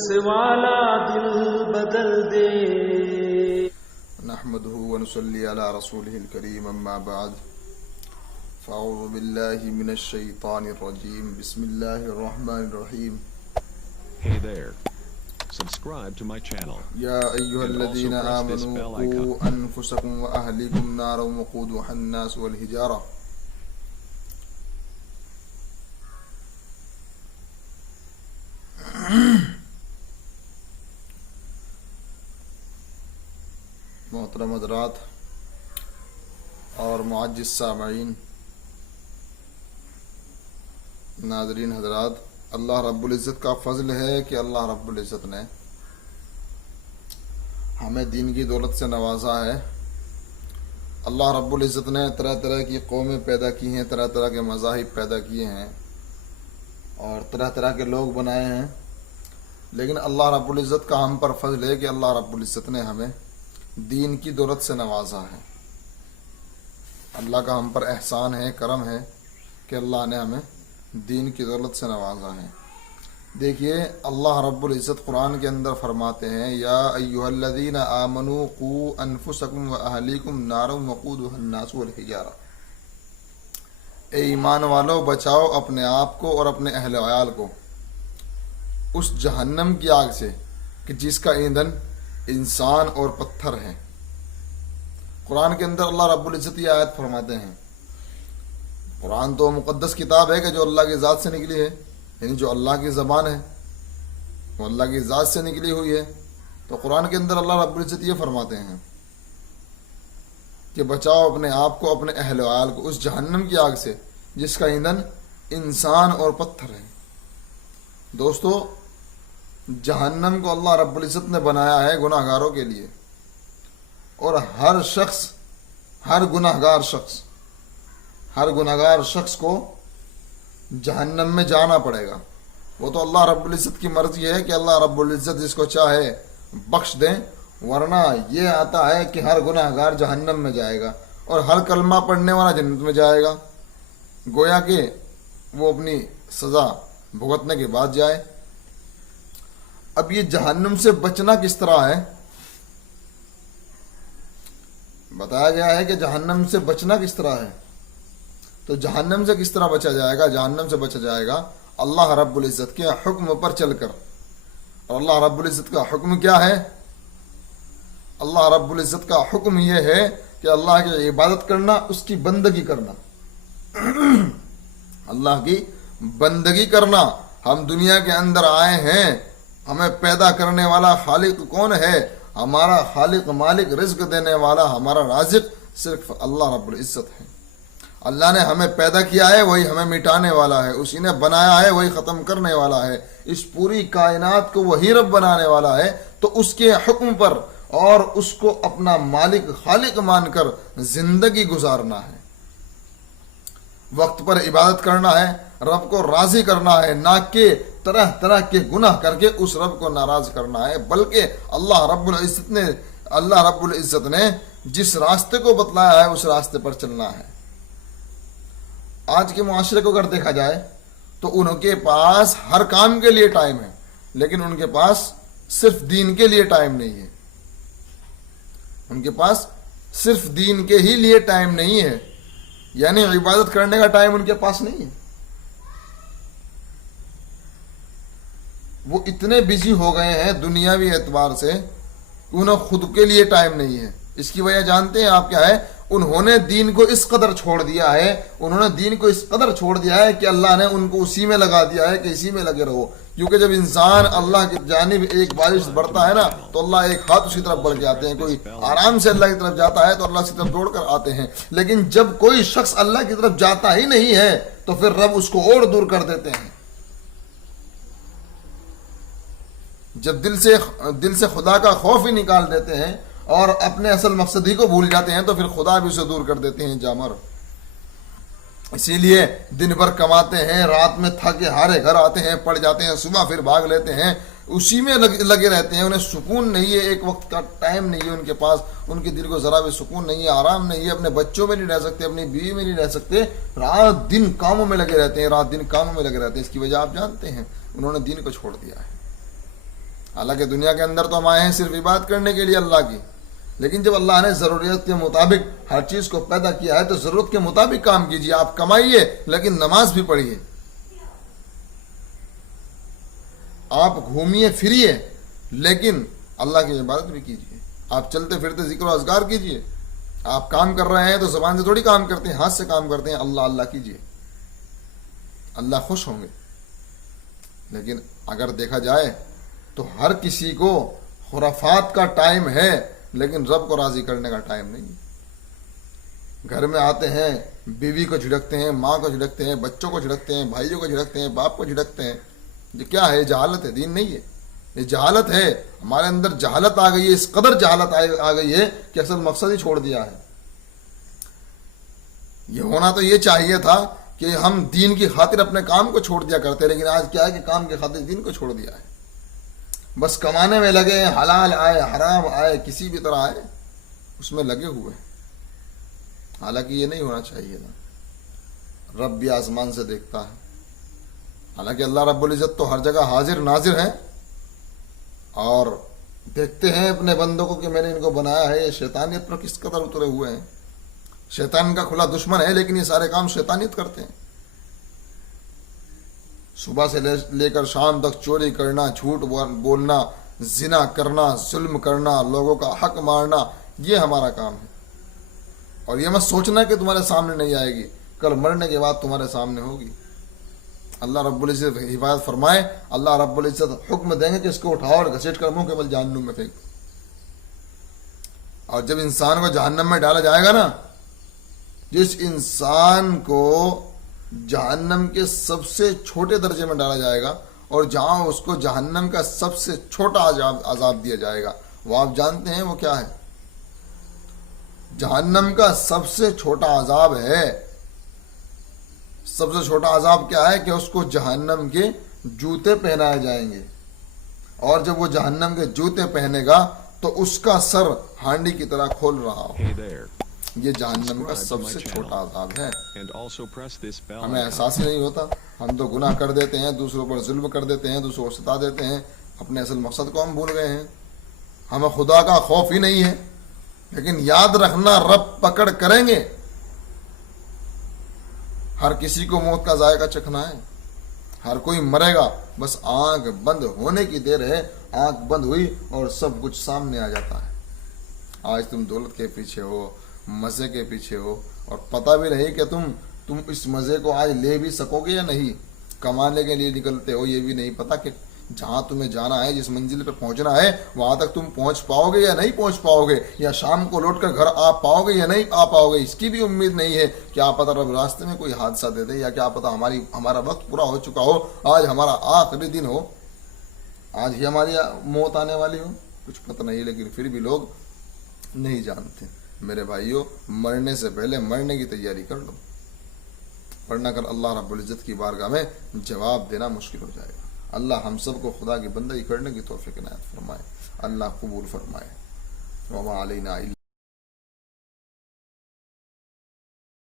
سے والا دل بدل دے. نحمده ونصلي على رسوله الكريم اما بعد فاعوذ بالله من الشيطان الرجيم بسم الله الرحمن الرحيم. Hey there. Subscribe to my channel. يا أيها And also الذين press this آمنوا bell قوا icon. أنفسكم وأهليكم نارا وقودها الناس والحجارة. محترم حضرات اور معزز سامعین، ناظرین حضرات، اللہ رب العزت کا فضل ہے کہ اللہ رب العزت نے ہمیں دین کی دولت سے نوازا ہے. اللہ رب العزت نے طرح طرح کی قومیں پیدا کی ہیں، طرح طرح کے مذاہب پیدا کیے ہیں اور طرح طرح کے لوگ بنائے ہیں، لیکن اللہ رب العزت کا ہم پر فضل ہے کہ اللہ رب العزت نے ہمیں دین کی دولت سے نوازا ہے. اللہ کا ہم پر احسان ہے، کرم ہے کہ اللہ نے ہمیں دین کی دولت سے نوازا ہے. دیکھیے اللہ رب العزت قرآن کے اندر فرماتے ہیں یا ایھا الذین آمنوا قوا انفسکم واہلیکم نارا وقودها الناس والحجارہ. اے ایمان والو، بچاؤ اپنے آپ کو اور اپنے اہل و عیال کو اس جہنم کی آگ سے کہ جس کا ایندھن انسان اور پتھر ہیں. قرآن کے اندر اللہ رب العزت یہ آیت فرماتے ہیں. قرآن تو مقدس کتاب ہے کہ جو اللہ کی ذات سے نکلی ہے، یعنی جو اللہ کی زبان ہے وہ اللہ کی ذات سے نکلی ہوئی ہے. تو قرآن کے اندر اللہ رب العزت یہ فرماتے ہیں کہ بچاؤ اپنے آپ کو، اپنے اہل و عیال کو اس جہنم کی آگ سے جس کا ایندھن انسان اور پتھر ہے. دوستو، جہنم کو اللہ رب العزت نے بنایا ہے گناہ گاروں کے لیے، اور ہر گناہ گار شخص کو جہنم میں جانا پڑے گا. وہ تو اللہ رب العزت کی مرضی ہے کہ اللہ رب العزت جس کو چاہے بخش دیں، ورنہ یہ آتا ہے کہ ہر گناہ گار جہنم میں جائے گا اور ہر کلمہ پڑھنے والا جنت میں جائے گا، گویا کہ وہ اپنی سزا بھگتنے کے بعد جائے. اب یہ جہنم سے بچنا کس طرح ہے؟ بتایا گیا ہے کہ جہنم سے بچنا کس طرح ہے. تو جہنم سے کس طرح بچا جائے گا؟ جہنم سے بچا جائے گا اللہ رب العزت کے حکم پر چل کر. اور اللہ رب العزت کا حکم کیا ہے؟ اللہ رب العزت کا حکم یہ ہے کہ اللہ کی عبادت کرنا، اس کی بندگی کرنا. اللہ کی بندگی کرنا. ہم دنیا کے اندر آئے ہیں، ہمیں پیدا کرنے والا خالق کون ہے؟ ہمارا خالق، مالک، رزق دینے والا، ہمارا رازق صرف اللہ رب العزت ہے. اللہ نے ہمیں پیدا کیا ہے، وہی ہمیں مٹانے والا ہے. اسی نے بنایا ہے، وہی ختم کرنے والا ہے. اس پوری کائنات کو وہی رب بنانے والا ہے. تو اس کے حکم پر اور اس کو اپنا مالک، خالق مان کر زندگی گزارنا ہے. وقت پر عبادت کرنا ہے، رب کو راضی کرنا ہے، نہ کہ طرح طرح کے گناہ کر کے اس رب کو ناراض کرنا ہے، بلکہ اللہ رب العزت نے جس راستے کو بتلایا ہے اس راستے پر چلنا ہے. آج کے معاشرے کو اگر دیکھا جائے تو ان کے پاس ہر کام کے لیے ٹائم ہے، لیکن ان کے پاس صرف دین کے لیے ٹائم نہیں ہے. ان کے پاس صرف دین کے ہی لیے ٹائم نہیں ہے، یعنی عبادت کرنے کا ٹائم ان کے پاس نہیں ہے. وہ اتنے بزی ہو گئے ہیں دنیاوی اعتبار سے کہ انہیں خود کے لیے ٹائم نہیں ہے. اس کی وجہ جانتے ہیں آپ کیا ہے؟ انہوں نے دین کو اس قدر چھوڑ دیا ہے کہ اللہ نے ان کو اسی میں لگا دیا ہے کہ اسی میں لگے رہو. کیونکہ جب انسان اللہ کی جانب ایک بارش بڑھتا ہے نا تو اللہ ایک ہاتھ اسی طرف بڑھ جاتے ہیں. کوئی آرام سے اللہ کی طرف جاتا ہے تو اللہ کی طرف دوڑ کر آتے ہیں. لیکن جب کوئی شخص اللہ کی طرف جاتا ہی نہیں ہے تو پھر رب اس کو اور دور کر دیتے ہیں. جب دل سے خدا کا خوف ہی نکال دیتے ہیں اور اپنے اصل مقصد ہی کو بھول جاتے ہیں تو پھر خدا بھی اسے دور کر دیتے ہیں جامر. اسی لیے دن بھر کماتے ہیں، رات میں تھکے ہارے گھر آتے ہیں، پڑ جاتے ہیں، صبح پھر بھاگ لیتے ہیں، اسی میں لگے رہتے ہیں. انہیں سکون نہیں ہے، ایک وقت کا ٹائم نہیں ہے ان کے پاس. ان کے دل کو ذرا بھی سکون نہیں ہے، آرام نہیں ہے. اپنے بچوں میں نہیں رہ سکتے، اپنی بیوی میں نہیں رہ سکتے. رات دن کاموں میں لگے رہتے ہیں. اس کی وجہ آپ جانتے ہیں، انہوں نے دین کو چھوڑ دیا ہے. حالانکہ دنیا کے اندر تو ہم آئے ہیں صرف عبادت کرنے کے لیے اللہ کی، لیکن جب اللہ نے ضرورت کے مطابق ہر چیز کو پیدا کیا ہے تو ضرورت کے مطابق کام کیجیے. آپ کمائیے لیکن نماز بھی پڑھیے، آپ گھومیے پھریے لیکن اللہ کی عبادت بھی کیجیے. آپ چلتے پھرتے ذکر و اذکار کیجیے. آپ کام کر رہے ہیں تو زبان سے تھوڑی کام کرتے ہیں، ہاتھ سے کام کرتے ہیں. اللہ اللہ کیجیے، اللہ خوش ہوں گے. لیکن اگر دیکھا جائے تو ہر کسی کو خرافات کا ٹائم ہے لیکن رب کو راضی کرنے کا ٹائم نہیں. گھر میں آتے ہیں بیوی کو جھڑکتے ہیں، ماں کو جھڑکتے ہیں، بچوں کو جھڑکتے ہیں، بھائیوں کو جھڑکتے ہیں، باپ کو جھڑکتے ہیں. یہ کیا ہے؟ جہالت ہے، دین نہیں ہے. یہ جہالت ہے. ہمارے اندر جہالت آ گئی ہے، اس قدر جہالت آ گئی ہے کہ اصل مقصد ہی چھوڑ دیا ہے. یہ ہونا تو یہ چاہیے تھا کہ ہم دین کی خاطر اپنے کام کو چھوڑ دیا کرتے، لیکن آج کیا ہے کہ کام کی خاطر دین کو چھوڑ دیا ہے. بس کمانے میں لگے ہیں، حلال آئے حرام آئے کسی بھی طرح آئے اس میں لگے ہوئے ہیں. حالانکہ یہ نہیں ہونا چاہیے تھا. رب بھی آسمان سے دیکھتا ہے. حالانکہ اللہ رب العزت تو ہر جگہ حاضر ناظر ہے اور دیکھتے ہیں اپنے بندوں کو کہ میں نے ان کو بنایا ہے. یہ شیطانیت پر کس قدر اترے ہوئے ہیں. شیطان کا کھلا دشمن ہے لیکن یہ سارے کام شیطانیت کرتے ہیں. صبح سے لے کر شام تک چوری کرنا، جھوٹ بولنا، زنا کرنا، ظلم کرنا، لوگوں کا حق مارنا، یہ ہمارا کام ہے. اور یہ مت سوچنا کہ تمہارے سامنے نہیں آئے گی، کل مرنے کے بعد تمہارے سامنے ہوگی. اللہ رب العزت حفاظت فرمائے. اللہ رب العزت حکم دیں گے کہ اس کو اٹھاؤ اور گھسیٹ کر منہ کے بل جہنم میں پھینک. اور جب انسان کو جہنم میں ڈالا جائے گا نا، جس انسان کو جہنم کے سب سے چھوٹے درجے میں ڈالا جائے گا اور جہاں اس کو جہنم کا سب سے چھوٹا عذاب دیا جائے گا، وہ آپ جانتے ہیں وہ کیا ہے؟ جہنم کا سب سے چھوٹا عذاب ہے. سب سے چھوٹا عذاب کیا ہے؟ کہ اس کو جہنم کے جوتے پہنائے جائیں گے، اور جب وہ جہنم کے جوتے پہنے گا تو اس کا سر ہانڈی کی طرح کھول رہا ہو. Hey there. یہ جہنم کا سب سے چھوٹا عذاب ہے. And also press this bell ہمیں icon. احساس ہی نہیں ہوتا. ہم تو گناہ کر دیتے ہیں، دوسروں پر ظلم کر دیتے ہیں، دوسروں کو ستا دیتے ہیں، اپنے اصل مقصد کو ہم بھول گئے ہیں. ہمیں خدا کا خوف ہی نہیں ہے. لیکن یاد رکھنا رب پکڑ کریں گے. ہر کسی کو موت کا ذائقہ چکھنا ہے، ہر کوئی مرے گا. بس آنکھ بند ہونے کی دیر ہے. آنکھ بند ہوئی اور سب کچھ سامنے آ جاتا ہے. آج تم دولت کے پیچھے ہو، مزے کے پیچھے ہو، اور پتہ بھی نہیں کہ تم اس مزے کو آج لے بھی سکو گے یا نہیں. کمانے کے لیے نکلتے ہو، یہ بھی نہیں پتا کہ جہاں تمہیں جانا ہے، جس منزل پہ پہنچنا ہے، وہاں تک تم پہنچ پاؤ گے یا نہیں پہنچ پاؤ گے، یا شام کو لوٹ کر گھر آ پاؤ گے یا نہیں آ پاؤ گے. اس کی بھی امید نہیں ہے. کیا پتہ رب راستے میں کوئی حادثہ دے دے، یا کیا پتہ ہمارا وقت پورا ہو چکا ہو، آج ہمارا آخری دن ہو، آج ہی ہماری موت آنے والی ہو. کچھ پتہ نہیں، لیکن پھر بھی لوگ نہیں جانتے. میرے بھائیوں، مرنے سے پہلے مرنے کی تیاری کر لو، ورنہ کر اللہ رب العزت کی بارگاہ میں جواب دینا مشکل ہو جائے گا. اللہ ہم سب کو خدا کی بندگی کرنے کی توفیق عنایت فرمائے. اللہ قبول فرمائے. وما علینا